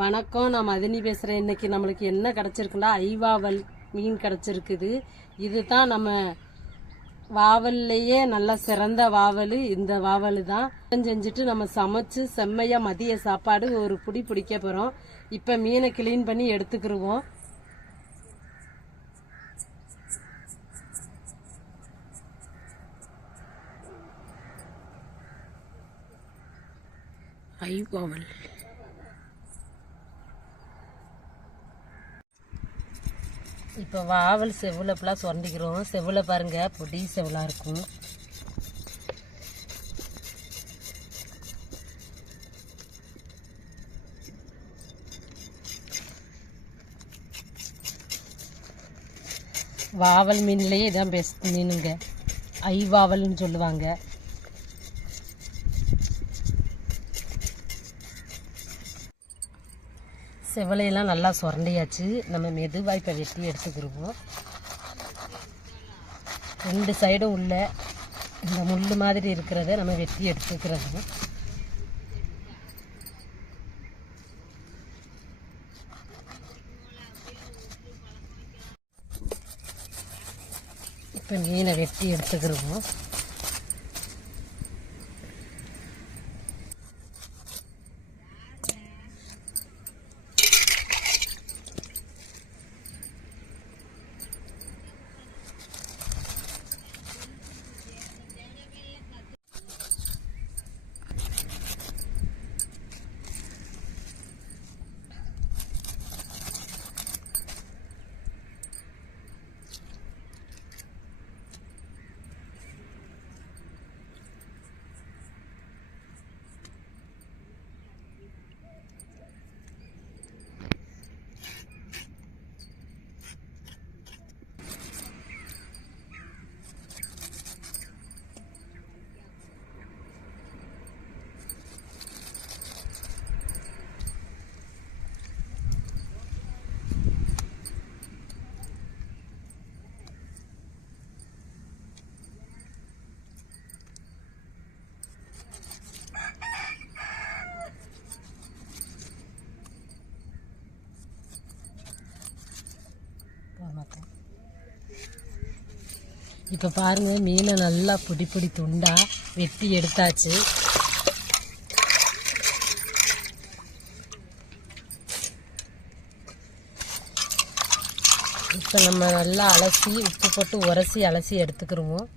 வணக்கம் நான் மதினி பேசுகிறேன் இன்னைக்கு நம்மளுக்கு என்ன கிடச்சிருக்குன்னா ஐவாவல் மீன் கிடச்சிருக்குது. இதுதான் நம்ம வாவல்லையே நல்ல சிறந்த வாவல். இந்த வாவல் தான். செஞ்சுட்டு நம்ம சமைச்சு செம்மையாக மதிய சாப்பாடு ஒரு புடி பிடிக்க போகிறோம் இப்போ மீனை க்ளீன் பண்ணி எடுத்துக்கிருவோம். ஐவாவல். இப்போ வாவல் செவ்வில் இப்பெல்லாம் சுரண்டிக்கிறோம். செவ்வில் பாருங்க பொடி செவலாக இருக்கும். வாவல் மீன்லேயே இதான் பெஸ்ட் மீனுங்க. ஐ வாவல்னு சொல்லுவாங்க. செவலையெல்லாம் நல்லா சுரண்டியாச்சு. நம்ம மெதுவாக இப்போ வெட்டி எடுத்துக்கிருவோம். ரெண்டு சைடும் உள்ள இந்த முள் மாதிரி இருக்கிறத நம்ம வெட்டி எடுத்துக்கிறது. இப்போ மீனை வெட்டி எடுத்துக்கிடுவோம் இப்போ பாருங்க மீனை நல்லா பொடி பொடி துண்டா வெட்டி எடுத்தாச்சு. இப்போ நம்ம நல்லா அலசி உப்பு போட்டு உரசி அலசி எடுத்துக்கிருவோம்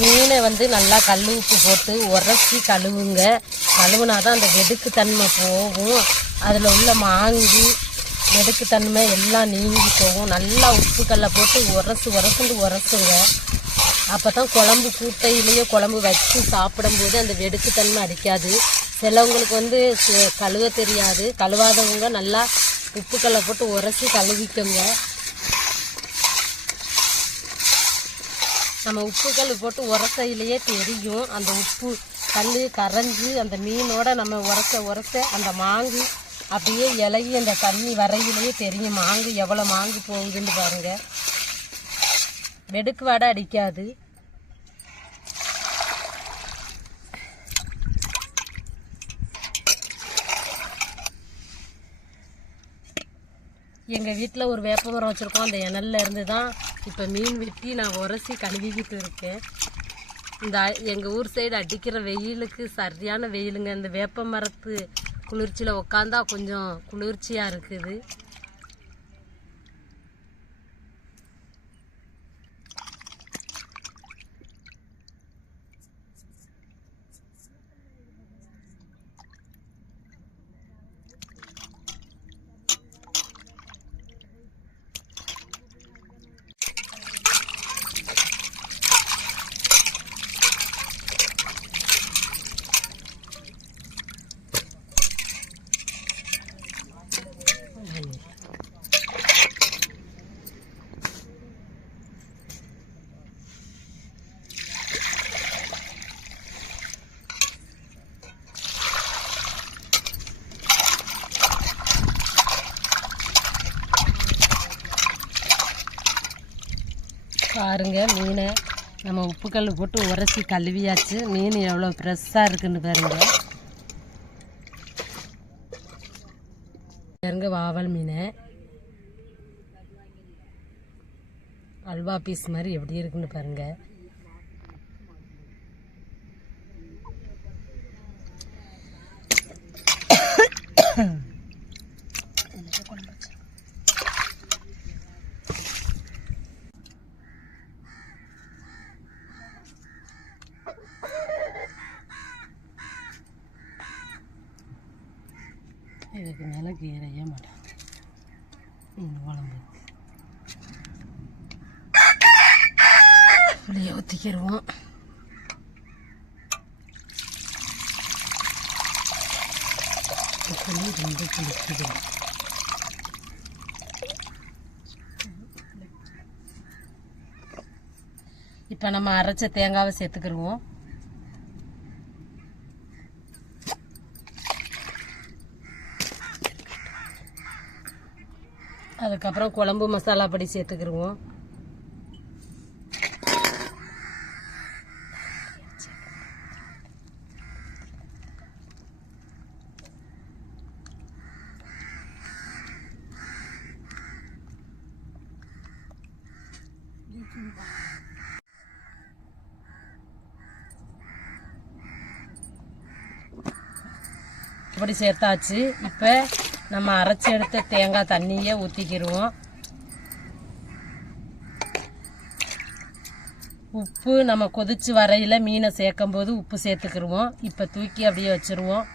மீனை வந்து நல்லா கல் உப்பு போட்டு உரச்சி கழுவுங்க. கழுவுனா தான் அந்த வெடுக்கு தன்மை போகும். அதில் உள்ள மாங்கி வெடுக்கு தன்மை எல்லாம் நீங்கி போகும் நல்லா உப்பு கல்லை போட்டு உரசு உரசுண்டு உரசுங்க. அப்போ தான் குழம்பு கூட்டையிலேயே குழம்பு வச்சு சாப்பிடும்போது அந்த வெடுக்கு தன்மை அடிக்காது. சிலவங்களுக்கு வந்து கழுவ தெரியாது. கழுவாதவங்க நல்லா உப்புக்கல்லை போட்டு உரசி கழுவிக்கோங்க. நம்ம உப்பு கல் போட்டு உரசையிலேயே தெரியும். அந்த உப்பு கல் கரைஞ்சி அந்த மீனோட நம்ம உரச உரச அந்த மாங்கு அப்படியே இலகி அந்த தண்ணி வரையிலேயே தெரியும். மாங்கு எவ்வளோ மாங்கு போகுதுன்னு பாருங்கள் வெடுக்கு வாடை அடிக்காது. எங்கள் வீட்டில் ஒரு வேப்ப மரம் வச்சுருக்கோம். அந்த இணல்ல இருந்து தான் இப்போ மீன் வெட்டி நான் உரசி கழுவிக்கிட்டு இருக்கேன். இந்த எங்கள் ஊர் சைடு அடிக்கிற வெயிலுக்கு சரியான வெயிலுங்க. இந்த வேப்ப மரத்து குளிர்ச்சியில் உக்காந்தா கொஞ்சம் குளிர்ச்சியாக இருக்குது. பாருங்க மீனை நம்ம உப்புக்கல் போட்டு உரசி கழுவியாச்சு. மீன் எவ்வளோ ஃப்ரெஷ்ஷாக இருக்குன்னு பாருங்க. பாருங்க வாவல் மீனை. அல்வா பீஸ் மாதிரி எப்படி இருக்குன்னு பாருங்கள் புளி ரொம்ப புளிக்குது இப்போ நம்ம அரைச்ச தேங்காவை சேர்த்துக்கிடுவோம் அதுக்கப்புறம் குழம்பு மசாலா படி சேர்த்துக்கிடுவோம் இப்படி சேர்த்தாச்சு. இப்போ நம்ம அரைச்சி எடுத்த தேங்காய் தண்ணியை ஊற்றிக்கிடுவோம் உப்பு நம்ம கொதிச்சு வரையில் மீனை சேர்க்கும்போது உப்பு சேர்த்துக்கிடுவோம் இப்போ தூக்கி அப்படியே வச்சுருவோம்.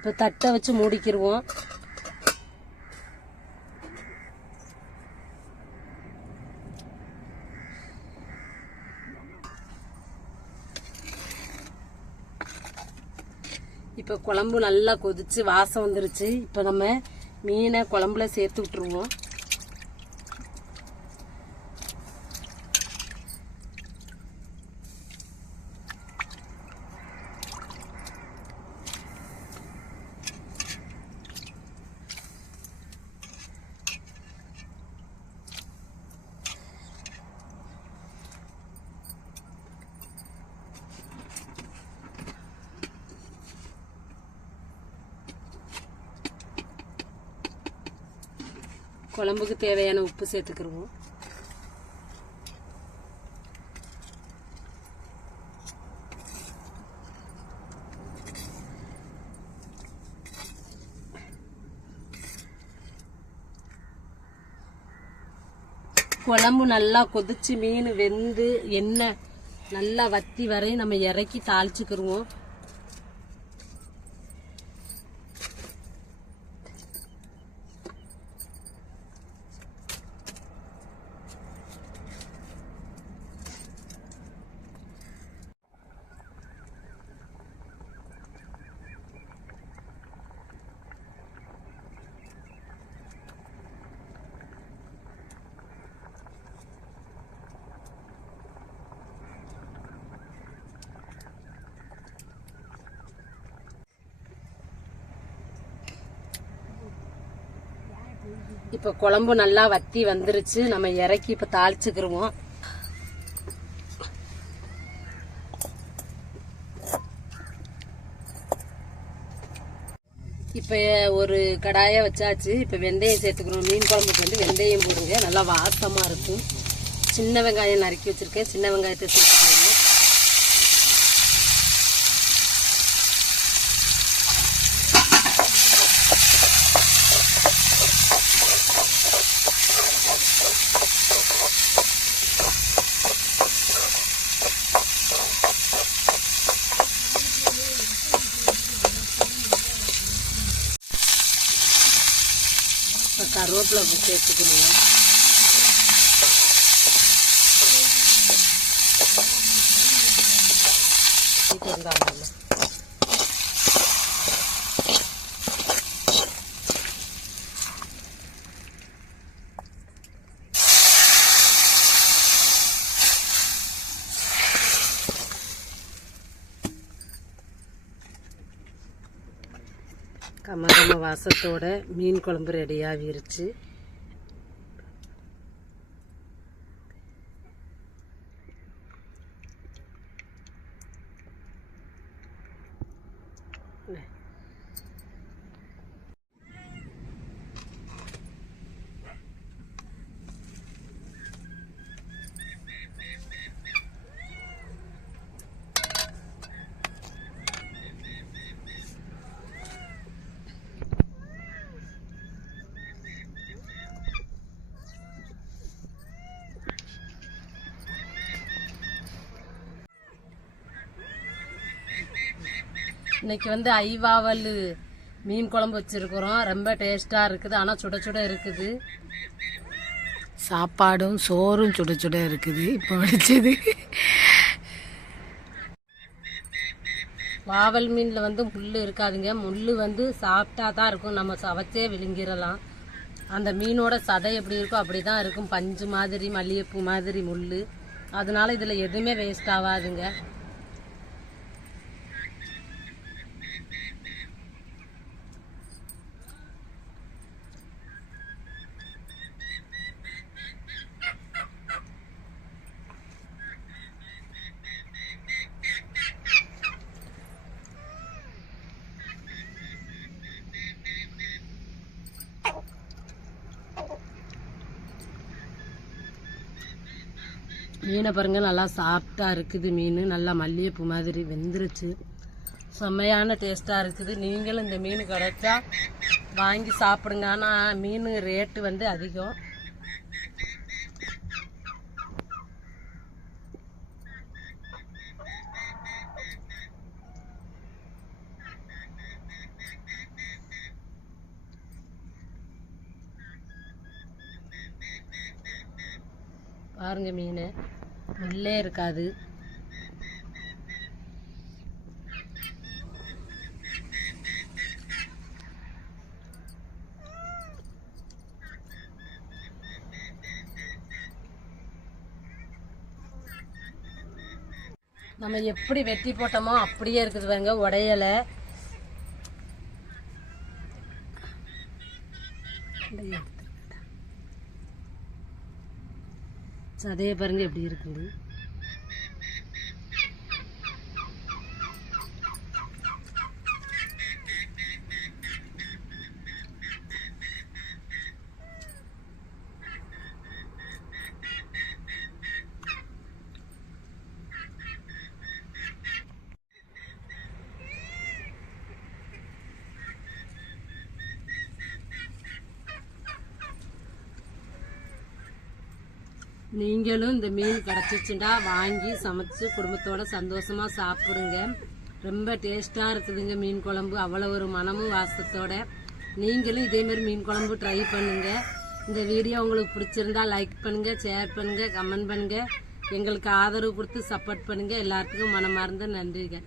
இப்போ தட்டை வச்சு மூடிக்கிடுவோம் இப்போ குழம்பு நல்லா கொதிச்சு வாசம் வந்துருச்சு. இப்போ நம்ம மீனை குழம்புல சேர்த்து விட்டுருவோம். குழம்புக்கு தேவையான உப்பு சேர்த்துக்கிடுவோம் குழம்பு நல்லா கொதிச்சு மீன் வெந்து எண்ணெய் நல்லா வத்தி வரையும் நம்ம இறக்கி தாளிச்சுக்கிருவோம். இப்போ குழம்பு நல்லா வத்தி வந்துருச்சு. நம்ம இறக்கி இப்போ தாளிச்சுக்கிருவோம். இப்போ ஒரு கடாயை வச்சாச்சு. இப்போ வெந்தயம் சேர்த்துக்கிறோம் மீன் குழம்புக்கு வந்து வெந்தயம் போடுங்க. நல்லா வாசமாக இருக்கும். சின்ன வெங்காயம் நறுக்கி வச்சுருக்கேன். சின்ன வெங்காயத்தை சேர்த்து இப்போ கருவேப்பிலை சேர்த்துக்கணும் இருந்தாங்க வாசத்தோட மீன் குழம்பு ரெடியாகிருச்சு இன்னைக்கு வந்து ஐவாவல் மீன் குழம்பு வச்சிருக்கிறோம். ரொம்ப டேஸ்டா இருக்குது. ஆனா சுட சுட இருக்குது. சாப்பாடும் சோறும் சுட சுட இருக்குது. இப்போ வடிச்சது. வாவல் மீன்ல வந்து முள் இருக்காதுங்க. முள் வந்து சாப்பிட்டா தான் இருக்கும். நம்ம சவச்சே விழுங்கிடலாம் அந்த மீனோட சதை எப்படி இருக்கோ அப்படி தான் இருக்கும். பஞ்சு மாதிரி மல்லிகைப்பூ மாதிரி முள் அதனால இதுல எதுவுமே வேஸ்ட் ஆகாதுங்க. மீனை பாருங்க நல்லா சாஃப்டாக இருக்குது மீன். நல்லா மல்லிகைப்பூ மாதிரி வெந்துருச்சு. செம்மையான டேஸ்டா இருக்குது. நீங்களும் இந்த மீன் கிடைச்சா வாங்கி சாப்பிடுங்க. ஆனால் மீன் ரேட்டு வந்து அதிகம். பாருங்க மீன். உள்ளே இருக்காது. நம்ம எப்படி வெட்டி போட்டோமோ அப்படியே இருக்குது பாருங்க உடையலை. அதே பாருங்கள் எப்படி இருக்குது. நீங்களும் இந்த மீன் கிடச்சிச்சுண்டா வாங்கி சமைச்சு குடும்பத்தோட சந்தோஷமா சாப்பிடுங்க. ரொம்ப டேஸ்டா இருக்குதுங்க மீன் குழம்பு. அவ்வளோ ஒரு மனமும் வாசத்தோட. நீங்களும் இதேமாரி மீன் குழம்பு ட்ரை பண்ணுங்க. இந்த வீடியோ உங்களுக்கு பிடிச்சிருந்தா லைக் பண்ணுங்க ஷேர் பண்ணுங்க கமெண்ட் பண்ணுங்க. எங்களுக்கு ஆதரவு கொடுத்து சப்போர்ட் பண்ணுங்க. எல்லாத்துக்கும் மனமார்ந்த நன்றிங்க.